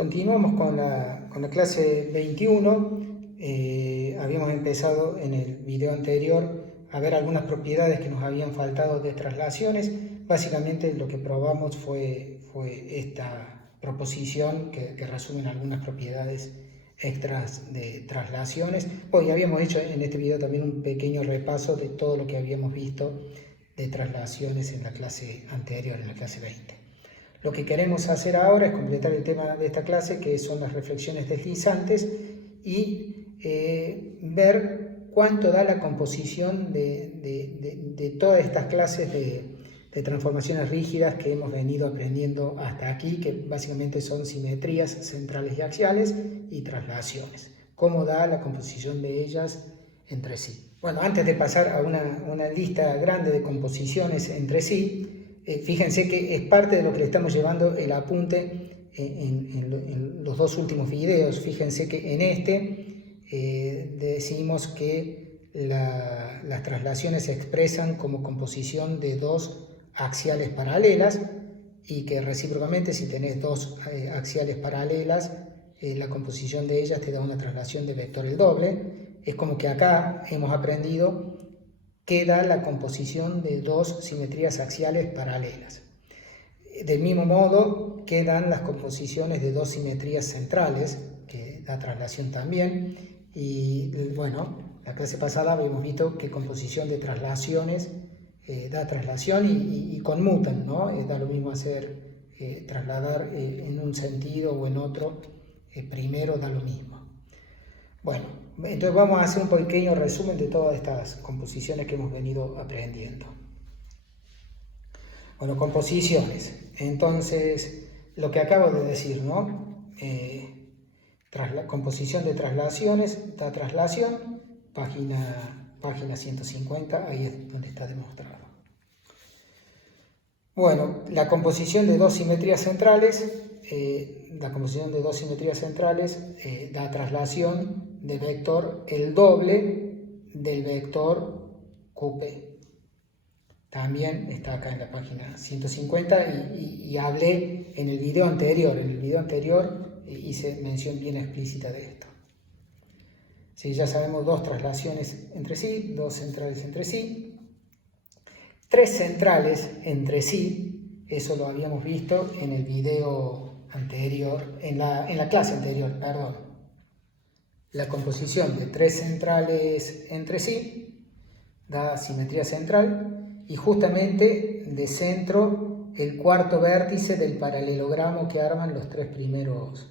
Continuamos con la clase 21. Habíamos empezado en el video anterior a ver algunas propiedades que nos habían faltado de traslaciones. Básicamente lo que probamos fue esta proposición que resumen algunas propiedades extras de traslaciones. Hoy habíamos hecho en este video también un pequeño repaso de todo lo que habíamos visto de traslaciones en la clase anterior, en la clase 20. Lo que queremos hacer ahora es completar el tema de esta clase, que son las reflexiones deslizantes, y ver cuánto da la composición de todas estas clases de transformaciones rígidas que hemos venido aprendiendo hasta aquí, que básicamente son simetrías centrales y axiales y traslaciones. Cómo da la composición de ellas entre sí. Bueno, antes de pasar a una lista grande de composiciones entre sí, fíjense que es parte de lo que le estamos llevando el apunte en los dos últimos videos. Fíjense que en este decimos que las traslaciones se expresan como composición de dos axiales paralelas, y que recíprocamente, si tenés dos axiales paralelas, la composición de ellas te da una traslación de vector el doble. Es como que acá hemos aprendido que da la composición de dos simetrías axiales paralelas. Del mismo modo quedan las composiciones de dos simetrías centrales, que da traslación también. Y bueno, la clase pasada habíamos visto que composición de traslaciones da traslación y conmutan, ¿no? Da lo mismo hacer trasladar en un sentido o en otro, primero da lo mismo. Bueno, entonces vamos a hacer un pequeño resumen de todas estas composiciones que hemos venido aprendiendo. Bueno, composiciones. Entonces, lo que acabo de decir, ¿no? Composición de traslaciones da traslación, página 150, ahí es donde está demostrado. Bueno, la composición de dos simetrías centrales, da traslación de vector el doble del vector QP. También está acá en la página 150 y hablé en el video anterior. En el video anterior hice mención bien explícita de esto. Sí, ya sabemos dos traslaciones entre sí, dos centrales entre sí, tres centrales entre sí. Eso lo habíamos visto en el video anterior, en la clase anterior, perdón. La composición de tres centrales entre sí da simetría central, y justamente de centro el cuarto vértice del paralelogramo que arman los tres primeros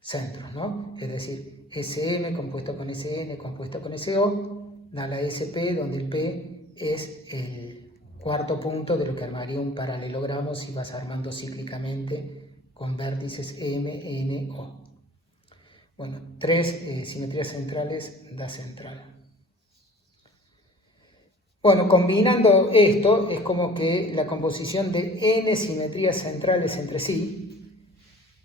centros, ¿no? Es decir, SM compuesto con SN compuesto con SO da la SP, donde el P es el cuarto punto de lo que armaría un paralelogramo si vas armando cíclicamente con vértices M, N, O. Bueno, tres simetrías centrales da central. Bueno, combinando esto, es como que la composición de n simetrías centrales entre sí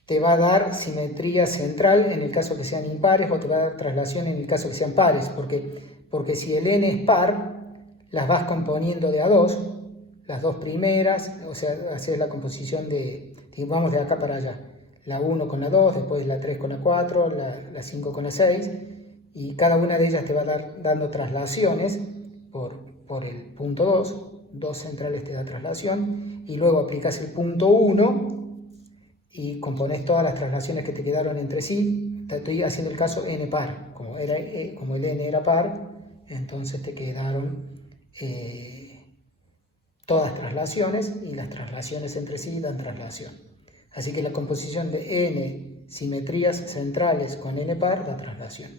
te va a dar simetría central en el caso que sean impares, o te va a dar traslación en el caso que sean pares, porque si el n es par, las vas componiendo de a dos, las dos primeras, o sea, haces la composición vamos de acá para allá, la 1 con la 2, después la 3 con la 4, la 5 con la 6, y cada una de ellas te va a dando traslaciones por el punto 2, dos centrales te da traslación, y luego aplicas el punto 1 y compones todas las traslaciones que te quedaron entre sí. Estoy haciendo el caso n par, como el n era par, entonces te quedaron todas traslaciones, y las traslaciones entre sí dan traslación. Así que la composición de n simetrías centrales con n par da traslación.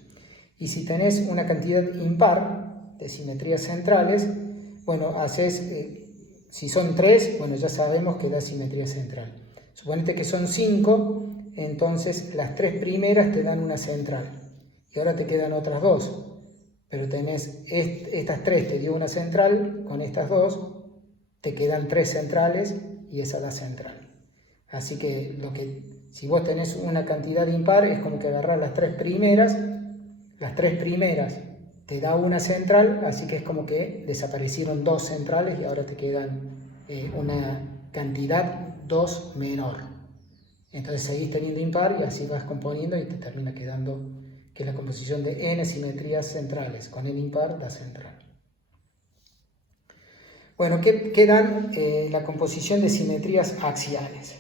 Y si tenés una cantidad impar de simetrías centrales, bueno, si son 3, bueno, ya sabemos que da simetría central. Suponete que son 5, entonces las 3 primeras te dan una central, y ahora te quedan otras 2, pero tenés estas 3 te dio una central, con estas 2 te quedan 3 centrales, y esa da central. Así que si vos tenés una cantidad impar, es como que agarrás las 3 primeras te da una central, así que es como que desaparecieron 2 centrales y ahora te quedan una cantidad 2 menor. Entonces seguís teniendo impar y así vas componiendo y te termina quedando que la composición de n simetrías centrales con n impar da central. Bueno, ¿qué dan la composición de simetrías axiales?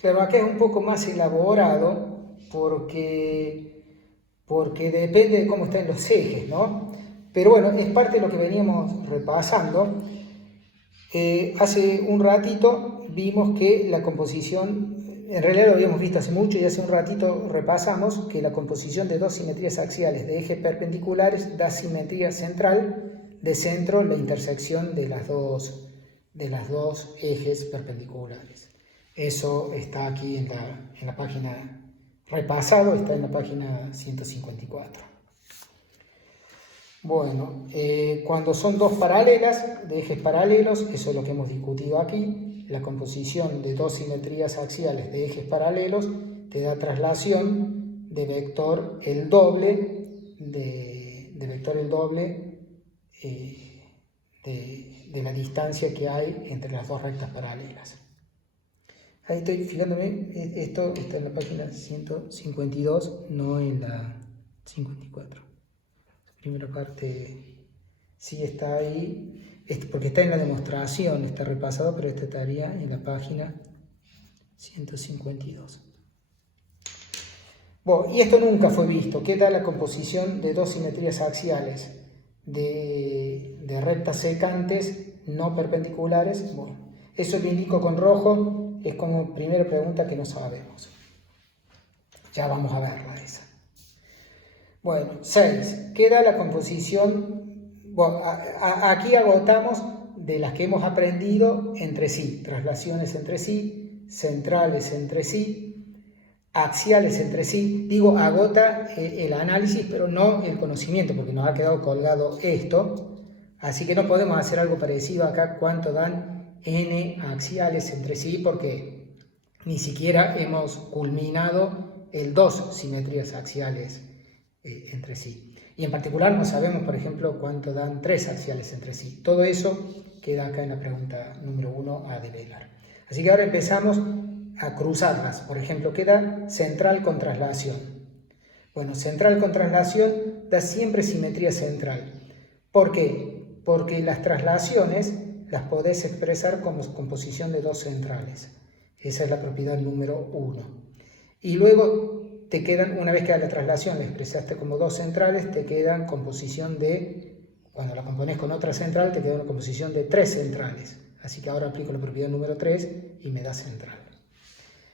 Claro, acá es un poco más elaborado porque depende de cómo están los ejes, ¿no? Pero bueno, es parte de lo que veníamos repasando. Hace un ratito vimos que la composición, en realidad lo habíamos visto hace mucho y hace un ratito repasamos que la composición de dos simetrías axiales de ejes perpendiculares da simetría central, de centro la intersección de las dos ejes perpendiculares. Eso está aquí en la página repasado, está en la página 154. Bueno, cuando son dos paralelas, de ejes paralelos, eso es lo que hemos discutido aquí, la composición de dos simetrías axiales de ejes paralelos te da traslación de vector el doble de la distancia que hay entre las dos rectas paralelas. Ahí estoy fijándome, esto está en la página 152, no en la 54. La primera parte sí está ahí, porque está en la demostración, está repasado, pero este estaría en la página 152. Bueno, y esto nunca fue visto. ¿Qué da la composición de dos simetrías axiales de rectas secantes no perpendiculares? Bueno, eso lo indico con rojo, es como primera pregunta que no sabemos. Ya vamos a verla esa. Bueno, 6. ¿Qué da la composición? Bueno, aquí agotamos de las que hemos aprendido entre sí, traslaciones entre sí, centrales entre sí, axiales entre sí. Digo, agota el análisis, pero no el conocimiento, porque nos ha quedado colgado esto. Así que no podemos hacer algo parecido acá, cuánto dan n axiales entre sí, porque ni siquiera hemos culminado el dos simetrías axiales entre sí. Y en particular no sabemos, por ejemplo, cuánto dan tres axiales entre sí. Todo eso queda acá en la pregunta número 1 a develar. Así que ahora empezamos a cruzarlas. Por ejemplo, queda central con traslación. Bueno, central con traslación da siempre simetría central. ¿Por qué? Porque las traslaciones las podés expresar como composición de dos centrales. Esa es la propiedad número 1. Y luego te quedan, una vez que a la traslación la expresaste como dos centrales, te quedan composición de, cuando la compones con otra central, te queda una composición de tres centrales. Así que ahora aplico la propiedad número 3 y me da central.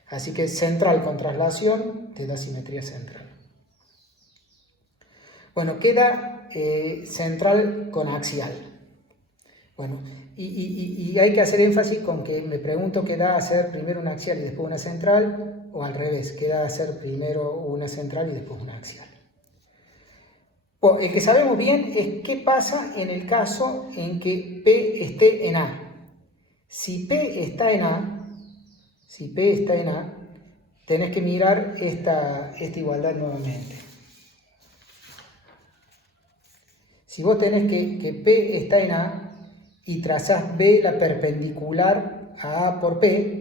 Así que central con traslación te da simetría central. Bueno, queda central con axial. Bueno, y hay que hacer énfasis con que me pregunto qué da hacer primero una axial y después una central, o al revés, qué da hacer primero una central y después una axial. Bueno, el que sabemos bien es qué pasa en el caso en que P esté en A. Si P está en A, tenés que mirar esta igualdad nuevamente. Si vos tenés que P está en A y trazás B la perpendicular a A por P,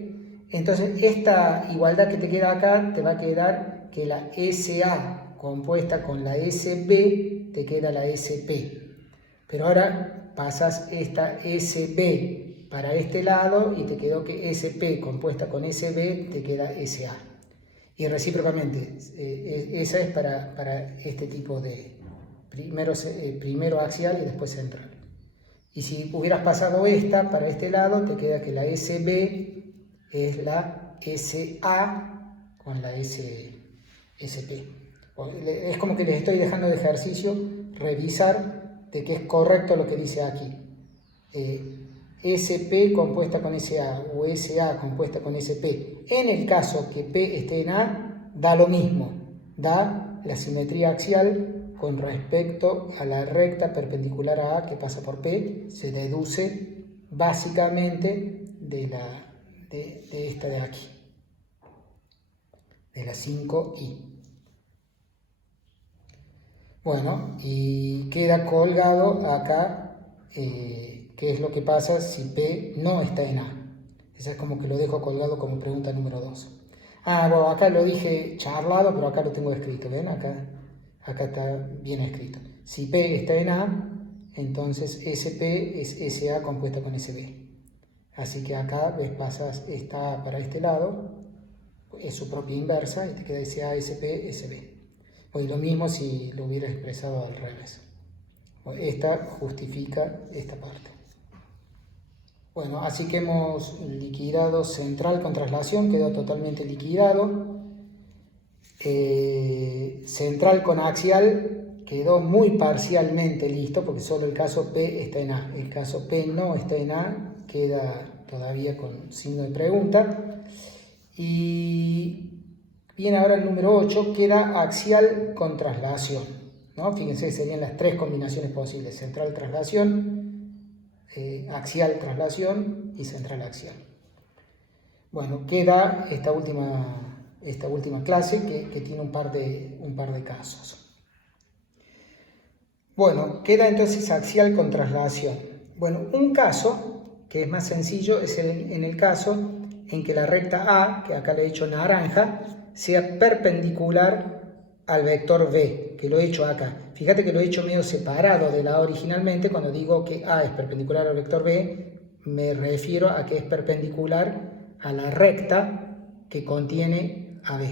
entonces esta igualdad que te queda acá te va a quedar que la SA compuesta con la SB te queda la SP. Pero ahora pasas esta SB para este lado y te quedó que SP compuesta con SB te queda SA. Y recíprocamente, esa es para este tipo de primero axial y después central. Y si hubieras pasado esta para este lado, te queda que la SB es la SA con la SP. Es como que les estoy dejando de ejercicio revisar de que es correcto lo que dice aquí. SP compuesta con SA o SA compuesta con SP. En el caso que P esté en A, da lo mismo. Da la simetría axial con respecto a la recta perpendicular a A que pasa por P. Se deduce básicamente de esta de aquí, de la 5i. Bueno, y queda colgado acá qué es lo que pasa si P no está en A. Esa es como que lo dejo colgado como pregunta número 2. Bueno, acá lo dije charlado, pero acá lo tengo escrito, ¿ven? Acá está bien escrito. Si P está en A, entonces SP es SA compuesta con SB. Así que acá, ves, pasas esta para este lado, es su propia inversa, y te queda SA, SP, SB. Pues lo mismo si lo hubiera expresado al revés. Esta justifica esta parte. Bueno, así que hemos liquidado central con traslación, quedó totalmente liquidado. Central con axial quedó muy parcialmente listo, porque solo el caso P está en A. El caso P no está en A, queda todavía con signo de pregunta. Y viene ahora el número 8, queda axial con traslación, ¿no? Fíjense que serían las tres combinaciones posibles: central traslación, axial traslación y central axial. Bueno, queda esta última clase que tiene un par de casos. Bueno, queda entonces axial con traslación. Bueno, un caso que es más sencillo es en el caso en que la recta A, que acá le he hecho naranja, sea perpendicular al vector B, que lo he hecho acá. Fíjate que lo he hecho medio separado de la A originalmente. Cuando digo que A es perpendicular al vector B, me refiero a que es perpendicular a la recta que contiene a B.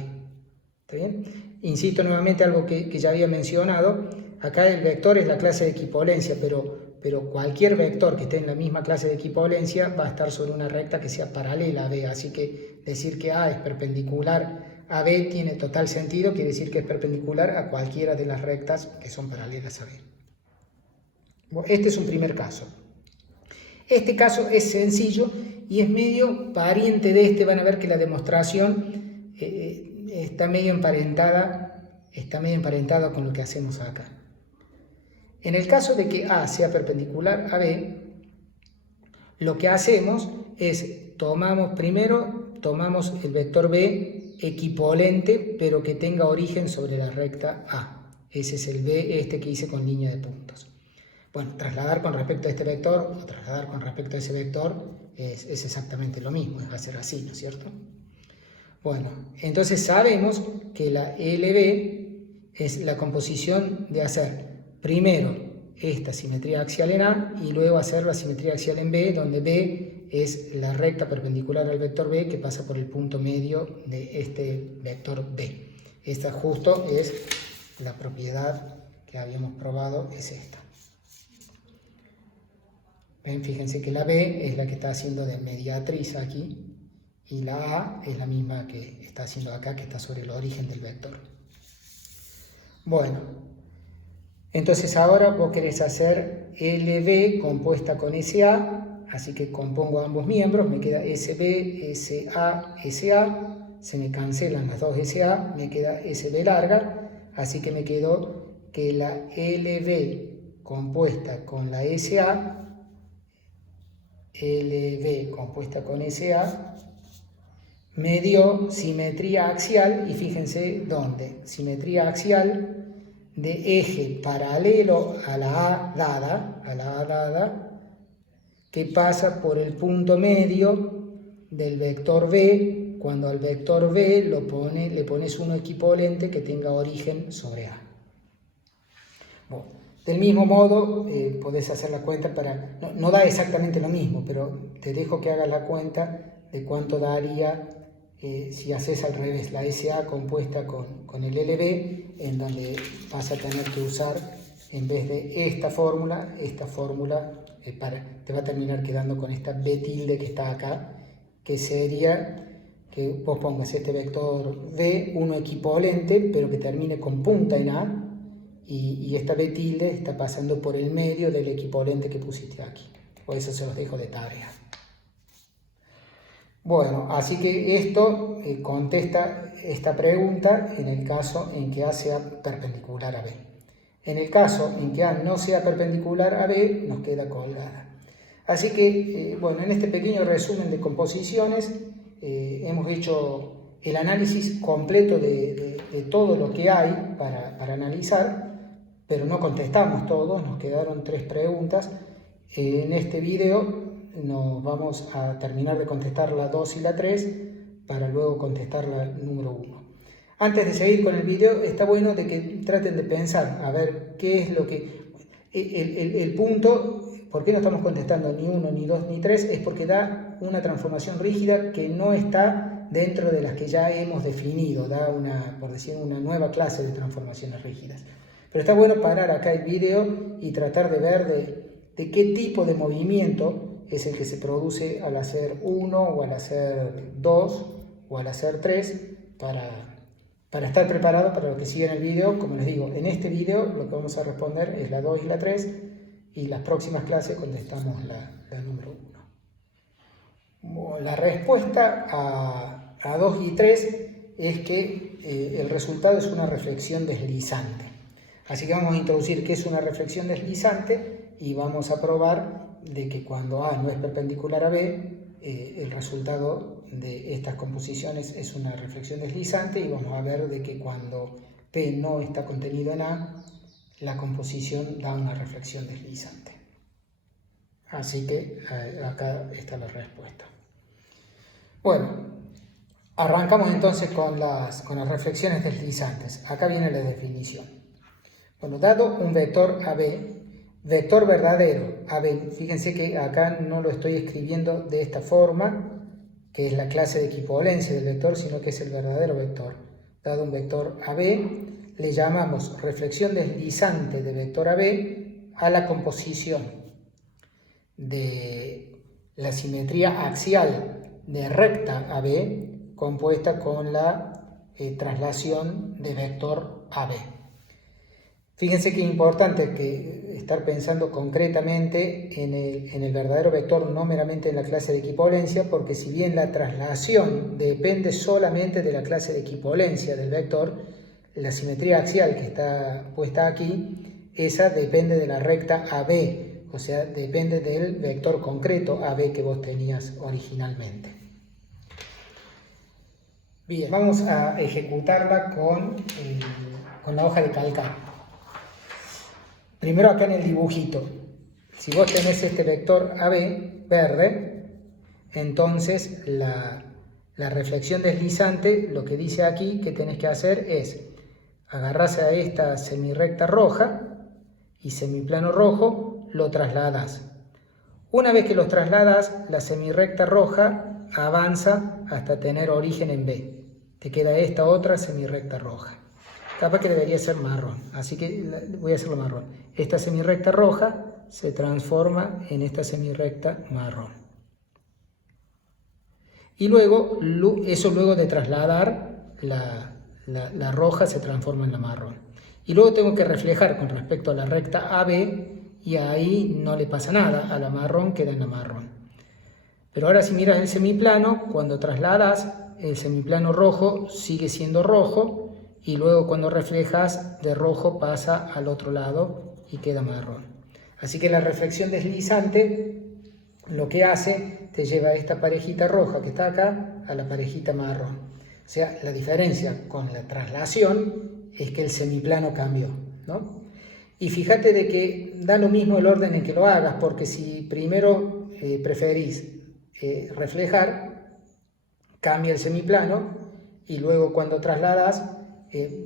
¿Está bien? Insisto nuevamente algo que ya había mencionado. Acá el vector es la clase de equipolencia, pero cualquier vector que esté en la misma clase de equipolencia va a estar sobre una recta que sea paralela a B. Así que decir que A es perpendicular a B tiene total sentido, quiere decir que es perpendicular a cualquiera de las rectas que son paralelas a B. Bueno, este es un primer caso. Este caso es sencillo y es medio pariente de este. Van a ver que la demostración está medio emparentada con lo que hacemos acá. En el caso de que A sea perpendicular a B, lo que hacemos es tomamos el vector B equipolente, pero que tenga origen sobre la recta A. Ese es el B que hice con línea de puntos. Bueno, trasladar con respecto a este vector o trasladar con respecto a ese vector es exactamente lo mismo, va a ser así, ¿no es cierto? Bueno, entonces sabemos que la LB es la composición de hacer primero esta simetría axial en A y luego hacer la simetría axial en B, donde B es la recta perpendicular al vector B que pasa por el punto medio de este vector B. Esta justo es la propiedad que habíamos probado, es esta. ¿Ven? Fíjense que la B es la que está haciendo de mediatriz aquí y la A es la misma que está haciendo acá, que está sobre el origen del vector. Bueno, entonces ahora vos querés hacer LB compuesta con SA, así que compongo ambos miembros, me queda SB, SA, SA, se me cancelan las dos SA, me queda SB larga, así que me quedó que la LB compuesta con la SA, LB compuesta con SA, me dio simetría axial, y fíjense dónde, simetría axial de eje paralelo a la A dada, que pasa por el punto medio del vector B, cuando al vector B le pones uno equipolente que tenga origen sobre A. Bueno, del mismo modo, podés hacer la cuenta no da exactamente lo mismo, pero te dejo que hagas la cuenta de cuánto daría si haces al revés, la SA compuesta con el LB, en donde vas a tener que usar, en vez de esta fórmula te va a terminar quedando con esta B tilde que está acá, que sería que vos pongas este vector B, uno equipolente, pero que termine con punta en A, y esta B tilde está pasando por el medio del equipolente que pusiste aquí. Por eso se los dejo de tarea. Bueno, así que esto contesta esta pregunta en el caso en que A sea perpendicular a B. En el caso en que A no sea perpendicular a B, nos queda colgada. Así que, bueno, en este pequeño resumen de composiciones hemos hecho el análisis completo de todo lo que hay para analizar, pero no contestamos todo, nos quedaron 3 preguntas. En este video nos vamos a terminar de contestar la 2 y la 3 para luego contestar la número 1. Antes de seguir con el video, está bueno de que traten de pensar, a ver qué es lo que... El punto, ¿por qué no estamos contestando ni 1, ni 2, ni 3? Es porque da una transformación rígida que no está dentro de las que ya hemos definido, da una, por decir, una nueva clase de transformaciones rígidas. Pero está bueno parar acá el video y tratar de ver de qué tipo de movimiento es el que se produce al hacer 1 o al hacer 2 o al hacer 3 para estar preparado para lo que sigue en el video. Como les digo, en este video lo que vamos a responder es la 2 y la 3 y las próximas clases contestamos la número 1. La respuesta a 2 y 3 es que el resultado es una reflexión deslizante. Así que vamos a introducir qué es una reflexión deslizante y vamos a probar de que cuando A no es perpendicular a B, el resultado de estas composiciones es una reflexión deslizante, y vamos a ver de que cuando P no está contenido en A, la composición da una reflexión deslizante. Así que acá está la respuesta. Bueno, arrancamos entonces con las reflexiones deslizantes. Acá viene la definición. Bueno, dado un vector AB, vector verdadero AB, fíjense que acá no lo estoy escribiendo de esta forma, que es la clase de equivalencia del vector, sino que es el verdadero vector. Dado un vector AB, le llamamos reflexión deslizante de vector AB a la composición de la simetría axial de recta AB compuesta con la traslación de vector AB. Fíjense que es importante que estar pensando concretamente en el verdadero vector, no meramente en la clase de equivalencia, porque si bien la traslación depende solamente de la clase de equivalencia del vector, la simetría axial que está puesta aquí, esa depende de la recta AB, o sea, depende del vector concreto AB que vos tenías originalmente. Bien, vamos a ejecutarla con la hoja de calcar. Primero acá en el dibujito, si vos tenés este vector AB verde, entonces la reflexión deslizante, lo que dice aquí que tenés que hacer es agarrarse a esta semirrecta roja y semiplano rojo, lo trasladas. Una vez que los trasladas, la semirrecta roja avanza hasta tener origen en B. Te queda esta otra semirrecta roja. Capaz que debería ser marrón, así que voy a hacerlo marrón. Esta semirrecta roja se transforma en esta semirrecta marrón. Y luego, eso luego de trasladar, la roja se transforma en la marrón. Y luego tengo que reflejar con respecto a la recta AB, y ahí no le pasa nada, a la marrón queda en la marrón. Pero ahora si miras el semiplano, cuando trasladas, el semiplano rojo sigue siendo rojo, y luego cuando reflejas de rojo pasa al otro lado y queda marrón. Así que la reflexión deslizante lo que hace, te lleva a esta parejita roja que está acá a la parejita marrón. O sea, la diferencia con la traslación es que el semiplano cambió, ¿no? Y fíjate de que da lo mismo el orden en que lo hagas, porque si primero preferís reflejar, cambia el semiplano, y luego cuando trasladas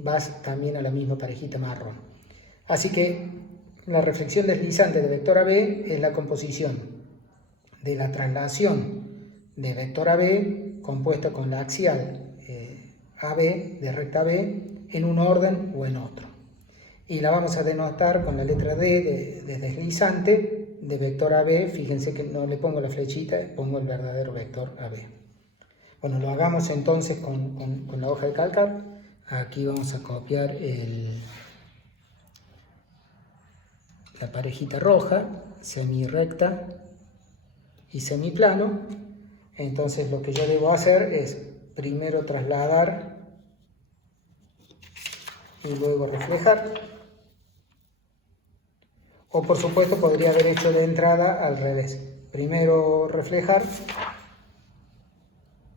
vas también a la misma parejita marrón. Así que la reflexión deslizante de vector AB es la composición de la traslación de vector AB compuesta con la axial AB, de recta AB, en un orden o en otro. Y la vamos a denotar con la letra D de deslizante de vector AB. Fíjense que no le pongo la flechita, pongo el verdadero vector AB. Bueno, lo hagamos entonces con la hoja de calcar. Aquí vamos a copiar la parejita roja, semirrecta y semiplano. Entonces lo que yo debo hacer es primero trasladar y luego reflejar. O por supuesto podría haber hecho de entrada al revés. Primero reflejar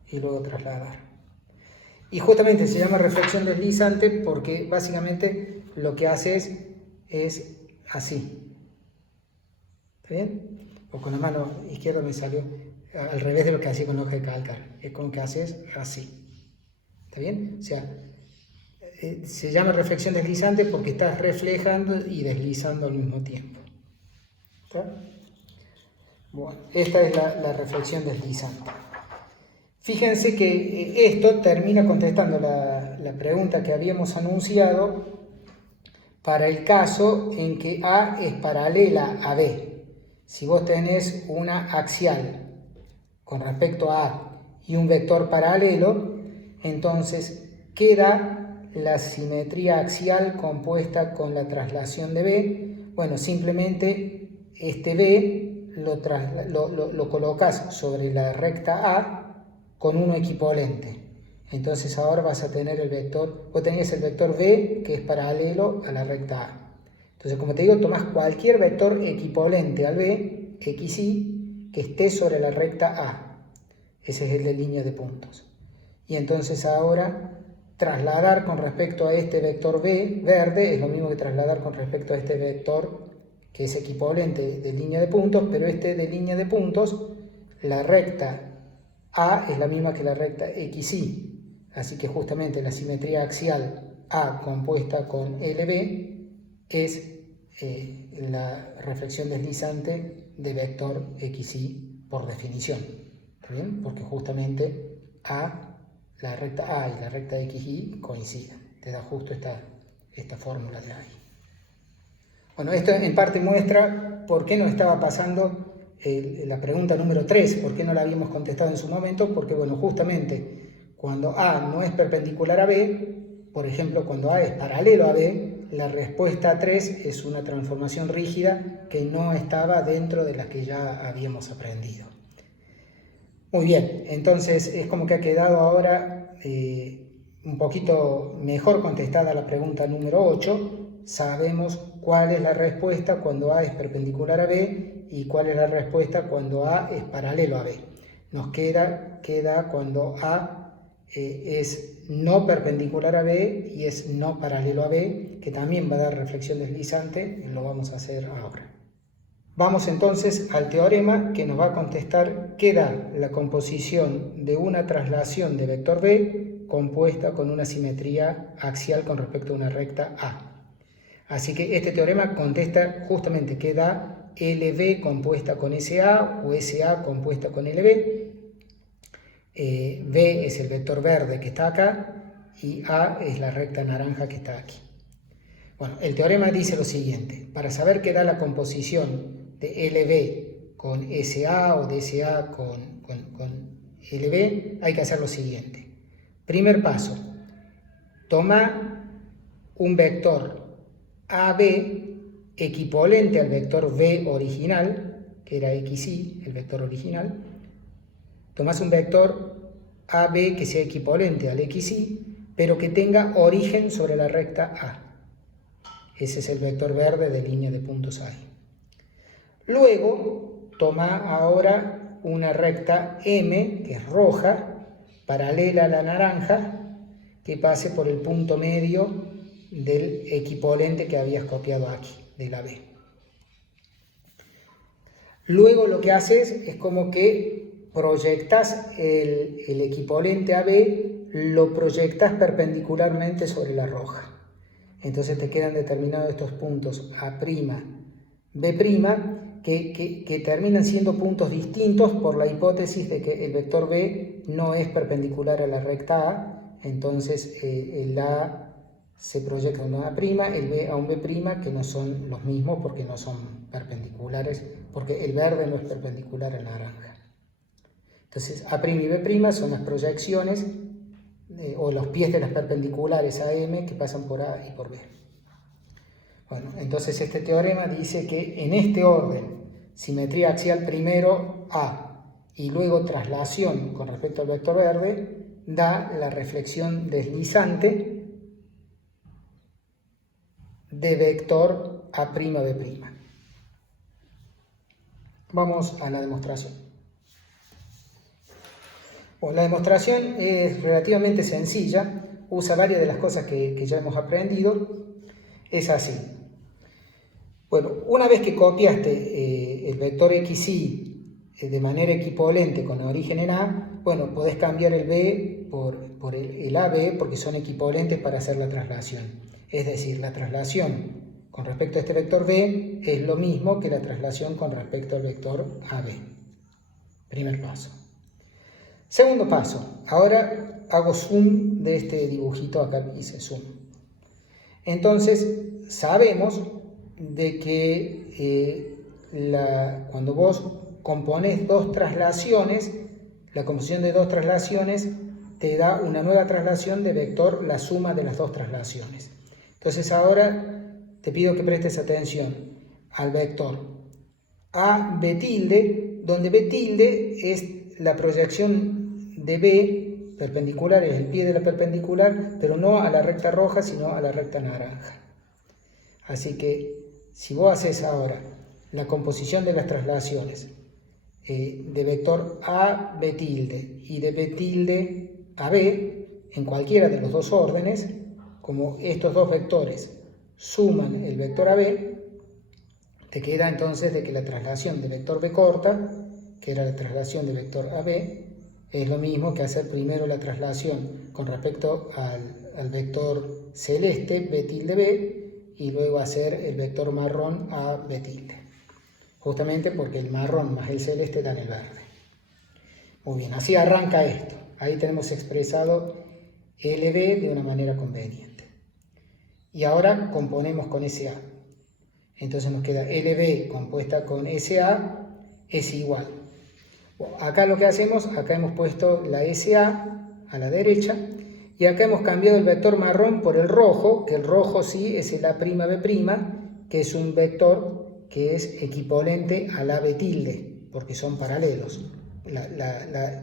y luego trasladar. Y justamente se llama reflexión deslizante porque básicamente lo que haces es así. ¿Está bien? O con la mano izquierda me salió. al revés de lo que hacía con la hoja de calcar. Es como que haces así. ¿Está bien? O sea, se llama reflexión deslizante porque estás reflejando y deslizando al mismo tiempo. ¿Está? Bueno, esta es la reflexión deslizante. Fíjense que esto termina contestando la pregunta que habíamos anunciado para el caso en que A es paralela a B. Si vos tenés una axial con respecto a A y un vector paralelo, entonces queda la simetría axial compuesta con la traslación de B. Bueno, simplemente este B lo colocas sobre la recta A con uno equipolente. Entonces ahora vas a tener el vector, vos tenés el vector B que es paralelo a la recta A. Entonces, como te digo, tomás cualquier vector equipolente al B, xy, que esté sobre la recta A. Ese es el de línea de puntos. Y entonces ahora trasladar con respecto a este vector B verde es lo mismo que trasladar con respecto a este vector que es equipolente de línea de puntos, pero este de línea de puntos, la recta A es la misma que la recta xy. Así que justamente la simetría axial A compuesta con LB es la reflexión deslizante de vector xy por definición. ¿Está bien? Porque justamente la recta A y la recta xy coinciden. Te da justo esta fórmula de ahí. Bueno, esto en parte muestra por qué nos estaba pasando la pregunta número 3, por qué no la habíamos contestado en su momento, porque bueno, justamente cuando A no es perpendicular a B, por ejemplo, cuando A es paralelo a B, la respuesta 3 es una transformación rígida que no estaba dentro de las que ya habíamos aprendido. Muy bien, entonces es como que ha quedado ahora un poquito mejor contestada la pregunta número 8. Sabemos cuál es la respuesta cuando A es perpendicular a B y cuál es la respuesta cuando A es paralelo a B. Nos queda cuando A es no perpendicular a B y es no paralelo a B, que también va a dar reflexión deslizante, y lo vamos a hacer ahora. Vamos entonces al teorema que nos va a contestar qué da la composición de una traslación de vector B compuesta con una simetría axial con respecto a una recta A. Así que este teorema contesta justamente qué da LB compuesta con SA o SA compuesta con LB. B es el vector verde que está acá y A es la recta naranja que está aquí. Bueno, el teorema dice lo siguiente: para saber qué da la composición de LB con SA o de SA con LB, hay que hacer lo siguiente. Primer paso, toma un vector AB equipolente al vector B original, que era xy, el vector original. Tomás un vector AB que sea equivalente al xy, pero que tenga origen sobre la recta A. Ese es el vector verde de línea de puntos ahí. Luego, toma ahora una recta M, que es roja, paralela a la naranja, que pase por el punto medio del equipolente que habías copiado aquí, de la B. Luego lo que haces es como que proyectas el equipolente AB, lo proyectas perpendicularmente sobre la roja. Entonces te quedan determinados estos puntos A', B', que terminan siendo puntos distintos por la hipótesis de que el vector B no es perpendicular a la recta A. Entonces el A se proyecta a un A', el B a un B', que no son los mismos porque no son perpendiculares, porque el verde no es perpendicular al naranja. Entonces A' y B' son las proyecciones o los pies de las perpendiculares a M que pasan por A y por B. Bueno, entonces este teorema dice que en este orden, simetría axial primero A y luego traslación con respecto al vector verde, da la reflexión deslizante de vector A'B'. Vamos a la demostración. Bueno, la demostración es relativamente sencilla, usa varias de las cosas que ya hemos aprendido. Es así. Bueno, una vez que copiaste el vector xy de manera equivalente con origen en A, bueno, podés cambiar el B por el AB porque son equivalentes para hacer la traslación. Es decir, la traslación con respecto a este vector B es lo mismo que la traslación con respecto al vector AB. Primer paso. Segundo paso, ahora hago zoom de este dibujito, acá hice zoom. Entonces, sabemos de que cuando vos compones dos traslaciones, la composición de dos traslaciones te da una nueva traslación de vector, la suma de las dos traslaciones. Entonces ahora te pido que prestes atención al vector A B tilde, donde B tilde es la proyección de B perpendicular, es el pie de la perpendicular, pero no a la recta roja, sino a la recta naranja. Así que si vos haces ahora la composición de las traslaciones de vector A B tilde y de B tilde a B en cualquiera de los dos órdenes, como estos dos vectores suman el vector AB, te queda entonces de que la traslación de vector B corta, que era la traslación de vector AB, es lo mismo que hacer primero la traslación con respecto al vector celeste B tilde B y luego hacer el vector marrón A B tilde. Justamente porque el marrón más el celeste dan el verde. Muy bien, así arranca esto. Ahí tenemos expresado LB de una manera conveniente. Y ahora componemos con SA. Entonces nos queda LB compuesta con SA es igual. Acá lo que hacemos, acá hemos puesto la SA a la derecha y acá hemos cambiado el vector marrón por el rojo, que el rojo sí es el A'B', que es un vector que es equivalente al AB tilde, porque son paralelos.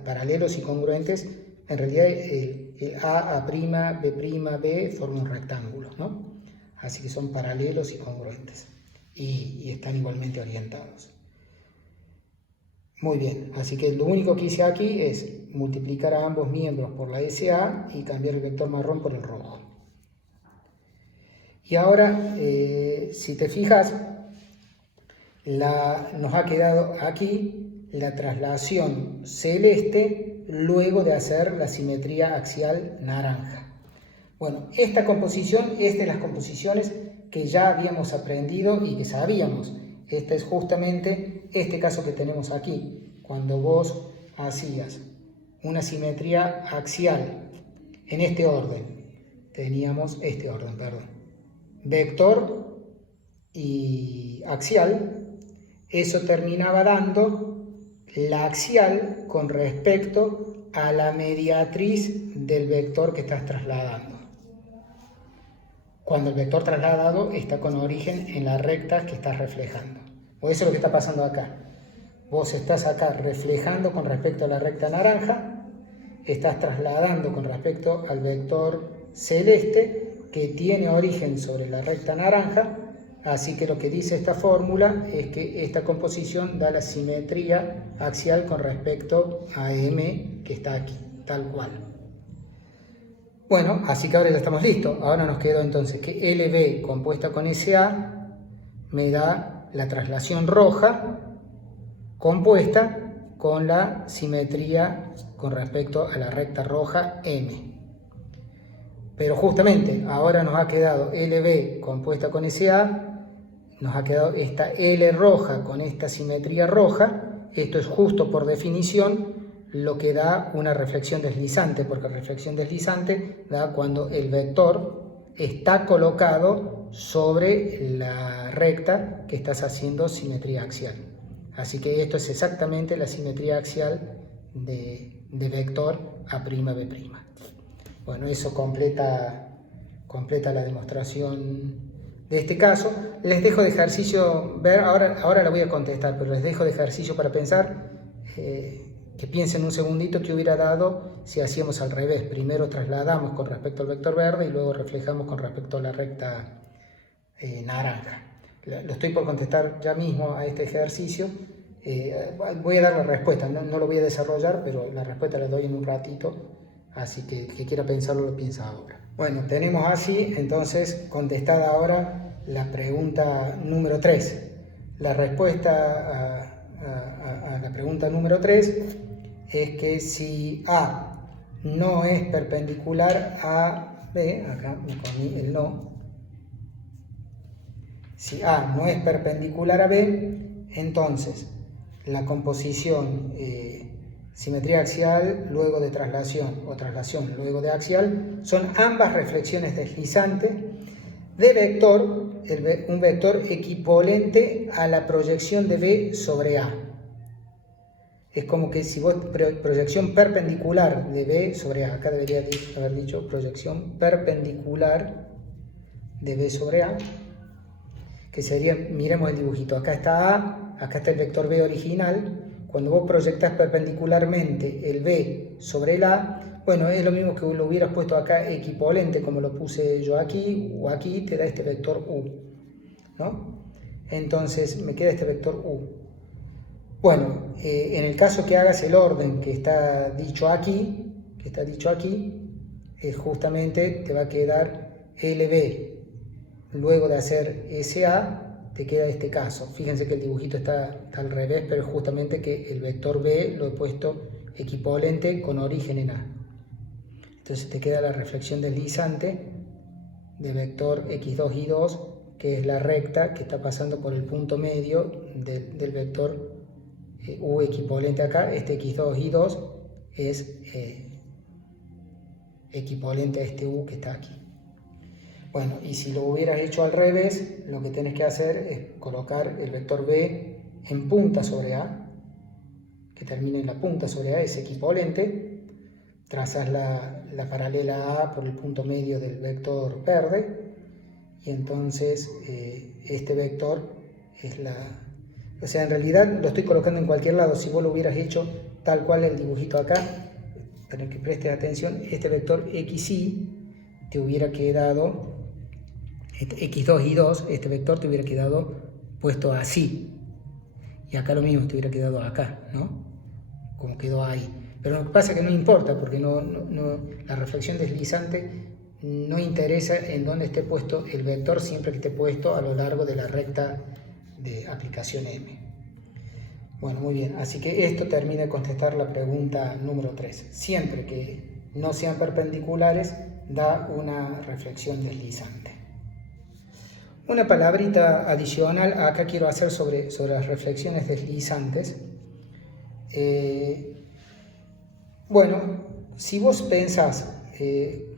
Paralelos y congruentes, en realidad el A, A'B', B forman un rectángulo, ¿no? Así que son paralelos y congruentes y están igualmente orientados. Muy bien, así que lo único que hice aquí es multiplicar a ambos miembros por la SA y cambiar el vector marrón por el rojo. Y ahora, si te fijas, nos ha quedado aquí la traslación celeste luego de hacer la simetría axial naranja. Bueno, esta composición es de las composiciones que ya habíamos aprendido y que sabíamos. Este es justamente este caso que tenemos aquí, cuando vos hacías una simetría axial en este orden. Teníamos este orden, perdón. Vector y axial, eso terminaba dando la axial con respecto a la mediatriz del vector que estás trasladando. Cuando el vector trasladado está con origen en la recta que estás reflejando. O eso es lo que está pasando acá. Vos estás acá reflejando con respecto a la recta naranja, estás trasladando con respecto al vector celeste que tiene origen sobre la recta naranja, así que lo que dice esta fórmula es que esta composición da la simetría axial con respecto a M que está aquí, tal cual. Bueno, así que ahora ya estamos listos. Ahora nos quedó entonces que LB compuesta con SA me da la traslación roja compuesta con la simetría con respecto a la recta roja M. Pero justamente ahora nos ha quedado LB compuesta con SA, nos ha quedado esta L roja con esta simetría roja. Esto es justo por definición lo que da una reflexión deslizante, porque reflexión deslizante da cuando el vector está colocado sobre la recta que estás haciendo simetría axial. Así que esto es exactamente la simetría axial de vector A'B'. Bueno, eso completa la demostración de este caso. Les dejo de ejercicio, ahora la voy a contestar, pero les dejo de ejercicio para pensar. Que piensen un segundito qué hubiera dado si hacíamos al revés. Primero trasladamos con respecto al vector verde y luego reflejamos con respecto a la recta naranja. Lo estoy por contestar ya mismo a este ejercicio. Voy a dar la respuesta, no lo voy a desarrollar, pero la respuesta la doy en un ratito. Así que el que quiera pensarlo lo piensa ahora. Bueno, tenemos así entonces contestada ahora la pregunta número 3. La respuesta a la pregunta número 3 es que si A no es perpendicular a B, acá me comí el no, si A no es perpendicular a B, entonces la composición simetría axial luego de traslación o traslación luego de axial son ambas reflexiones deslizantes de vector, un vector equivalente a la proyección de B sobre A. Es como que si vos proyección perpendicular de B sobre A, acá debería haber dicho proyección perpendicular de B sobre A, que sería, miremos el dibujito, acá está A, acá está el vector B original. Cuando vos proyectás perpendicularmente el B sobre el A, bueno, es lo mismo que lo hubieras puesto acá equivalente, como lo puse yo aquí, o aquí te da este vector U, ¿no? Entonces me queda este vector U. Bueno, en el caso que hagas el orden que está dicho aquí, justamente te va a quedar LB. Luego de hacer SA, te queda este caso. Fíjense que el dibujito está al revés, pero es justamente que el vector B lo he puesto equivalente con origen en A. Entonces te queda la reflexión deslizante de vector X2, Y2, que es la recta que está pasando por el punto medio del vector U equivalente acá. Este X2, Y2 es equivalente a este U que está aquí. Bueno, y si lo hubieras hecho al revés, lo que tenés que hacer es colocar el vector B en punta sobre A, que termine en la punta sobre A, es equivalente. Trazas la paralela A por el punto medio del vector verde, y entonces este vector es la... O sea, en realidad lo estoy colocando en cualquier lado. Si vos lo hubieras hecho tal cual el dibujito acá, para que prestes atención, este vector XY te hubiera quedado... X2 y 2, este vector te hubiera quedado puesto así, y acá lo mismo te hubiera quedado acá, ¿no? Como quedó ahí. Pero lo que pasa es que no importa, porque la reflexión deslizante no interesa en dónde esté puesto el vector, siempre que esté puesto a lo largo de la recta de aplicación M. Bueno, muy bien, así que esto termina de contestar la pregunta número 3. Siempre que no sean perpendiculares, da una reflexión deslizante. Una palabrita adicional acá quiero hacer sobre las reflexiones deslizantes. Bueno, si vos pensás que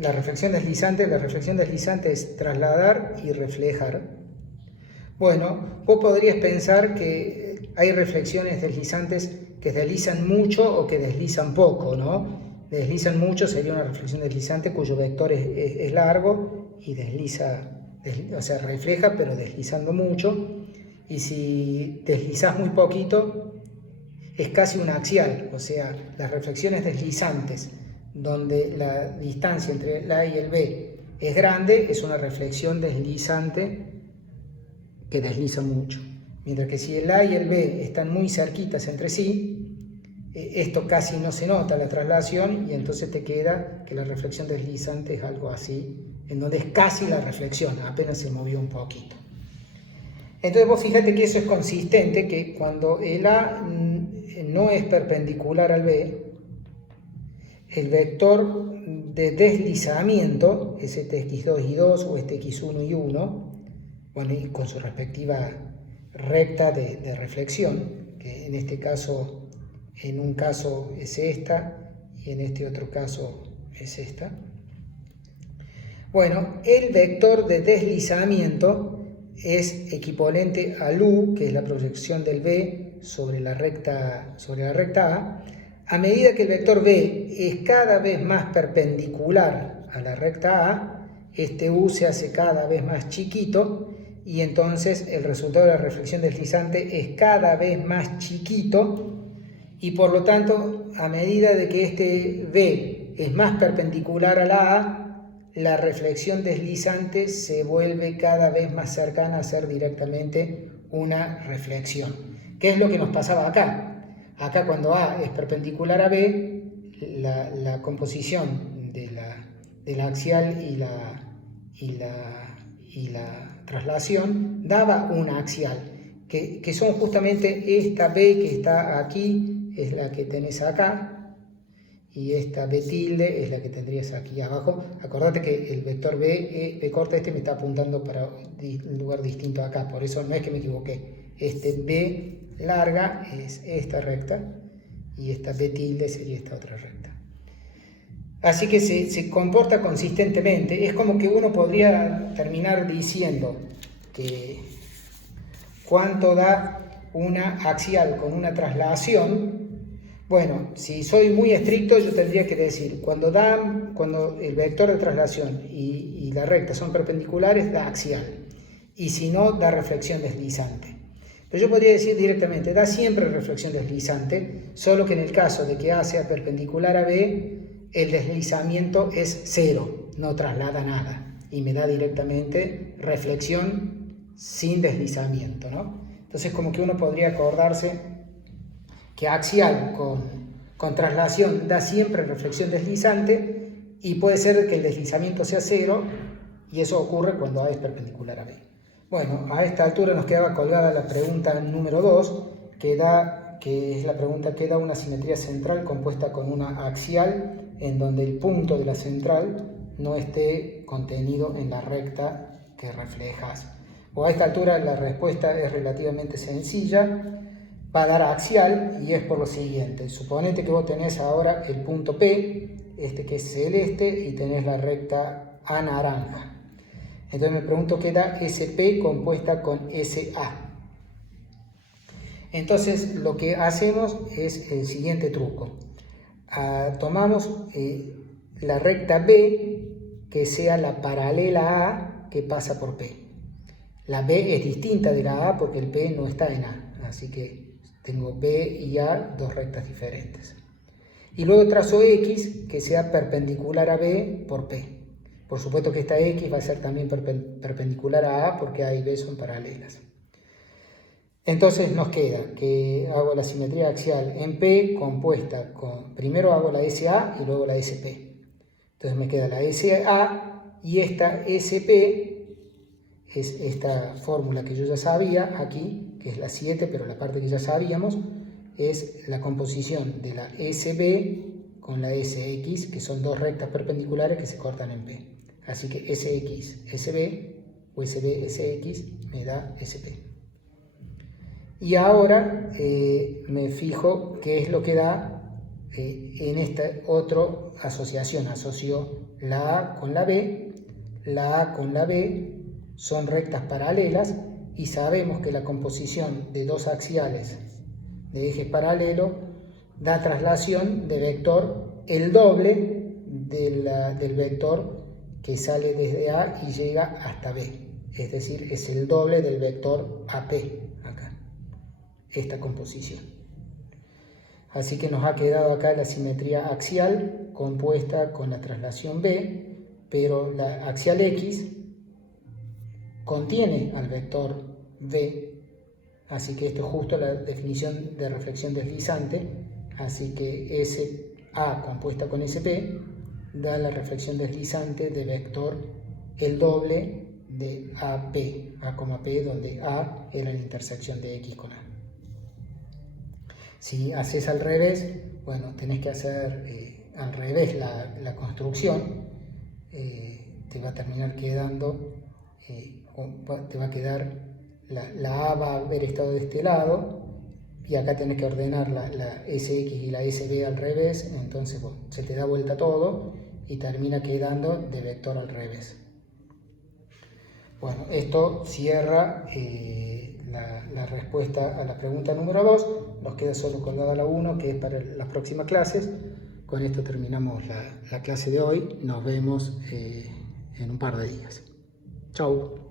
la reflexión deslizante es trasladar y reflejar, bueno, vos podrías pensar que hay reflexiones deslizantes que deslizan mucho o que deslizan poco, ¿no? Deslizan mucho sería una reflexión deslizante cuyo vector es largo y o sea, refleja pero deslizando mucho. Y si deslizás muy poquito, es casi un axial. O sea, las reflexiones deslizantes donde la distancia entre el A y el B es grande, es una reflexión deslizante que desliza mucho. Mientras que si el A y el B están muy cerquitas entre sí, esto casi no se nota la traslación, y entonces te queda que la reflexión deslizante es algo así, en donde es casi la reflexión, apenas se movió un poquito. Entonces vos fíjate que eso es consistente, que cuando el A no es perpendicular al B, el vector de deslizamiento es este X2 y 2 o este X1 y 1, bueno, y con su respectiva recta de reflexión, que en este caso, en un caso es esta y en este otro caso es esta. Bueno, el vector de deslizamiento es equivalente al U, que es la proyección del B sobre la recta A. A medida que el vector B es cada vez más perpendicular a la recta A, este U se hace cada vez más chiquito, y entonces el resultado de la reflexión deslizante es cada vez más chiquito, y por lo tanto, a medida de que este B es más perpendicular a la A, la reflexión deslizante se vuelve cada vez más cercana a ser directamente una reflexión. ¿Qué es lo que nos pasaba acá? Acá cuando A es perpendicular a B, la composición de la axial y la traslación daba una axial. que son justamente esta B que está aquí, es la que tenés acá, y esta B tilde es la que tendrías aquí abajo. Acordate que el vector B corta me está apuntando para un lugar distinto acá, por eso no es que me equivoqué. Este B larga es esta recta y esta B tilde sería esta otra recta. Así que se comporta consistentemente. Es como que uno podría terminar diciendo que cuánto da una axial con una traslación. Bueno, si soy muy estricto, yo tendría que decir, cuando el vector de traslación y la recta son perpendiculares, da axial. Y si no, da reflexión deslizante. Pero yo podría decir directamente, da siempre reflexión deslizante, solo que en el caso de que A sea perpendicular a B, el deslizamiento es cero, no traslada nada. Y me da directamente reflexión sin deslizamiento, ¿no? Entonces, como que uno podría acordarse que axial con traslación da siempre reflexión deslizante y puede ser que el deslizamiento sea cero y eso ocurre cuando A es perpendicular a B. Bueno, a esta altura nos quedaba colgada la pregunta número 2, que es la pregunta que da una simetría central compuesta con una axial en donde el punto de la central no esté contenido en la recta que reflejas. O a esta altura la respuesta es relativamente sencilla. Va a dar axial y es por lo siguiente. Suponete que vos tenés ahora el punto P, que es celeste, y tenés la recta A naranja. Entonces me pregunto qué da SP compuesta con SA. Entonces lo que hacemos es el siguiente truco. Tomamos la recta B que sea la paralela A que pasa por P. La B es distinta de la A porque el P no está en A, así que tengo B y A, dos rectas diferentes. Y luego trazo X que sea perpendicular a B por P. Por supuesto que esta X va a ser también perpendicular a A porque A y B son paralelas. Entonces nos queda que hago la simetría axial en P compuesta con... Primero hago la SA y luego la SP. Entonces me queda la SA y esta SP es esta fórmula que yo ya sabía aquí, que es la 7, pero la parte que ya sabíamos es la composición de la SB con la SX, que son dos rectas perpendiculares que se cortan en P. Así que SX, SB o SB, SX me da SP. Y ahora me fijo qué es lo que da en esta otra asociación. Asocio la A con la A con la B son rectas paralelas y sabemos que la composición de dos axiales de ejes paralelos da traslación de vector el doble del vector que sale desde A y llega hasta B. Es decir, es el doble del vector AP acá, esta composición. Así que nos ha quedado acá la simetría axial compuesta con la traslación B, pero la axial X contiene al vector V, así que esto es justo la definición de reflexión deslizante, así que SA compuesta con SP da la reflexión deslizante de vector el doble de AP, A, P, donde A era la intersección de X con A. Si haces al revés, bueno, tenés que hacer al revés la construcción, te va a terminar quedando... te va a quedar, la A va a haber estado de este lado y acá tenés que ordenar la SX y la SB al revés, entonces bueno, se te da vuelta todo y termina quedando de vector al revés. Bueno, esto cierra la respuesta a la pregunta número 2, nos queda solo colgada la 1 que es para las próximas clases. Con esto terminamos la clase de hoy, nos vemos en un par de días. Chau.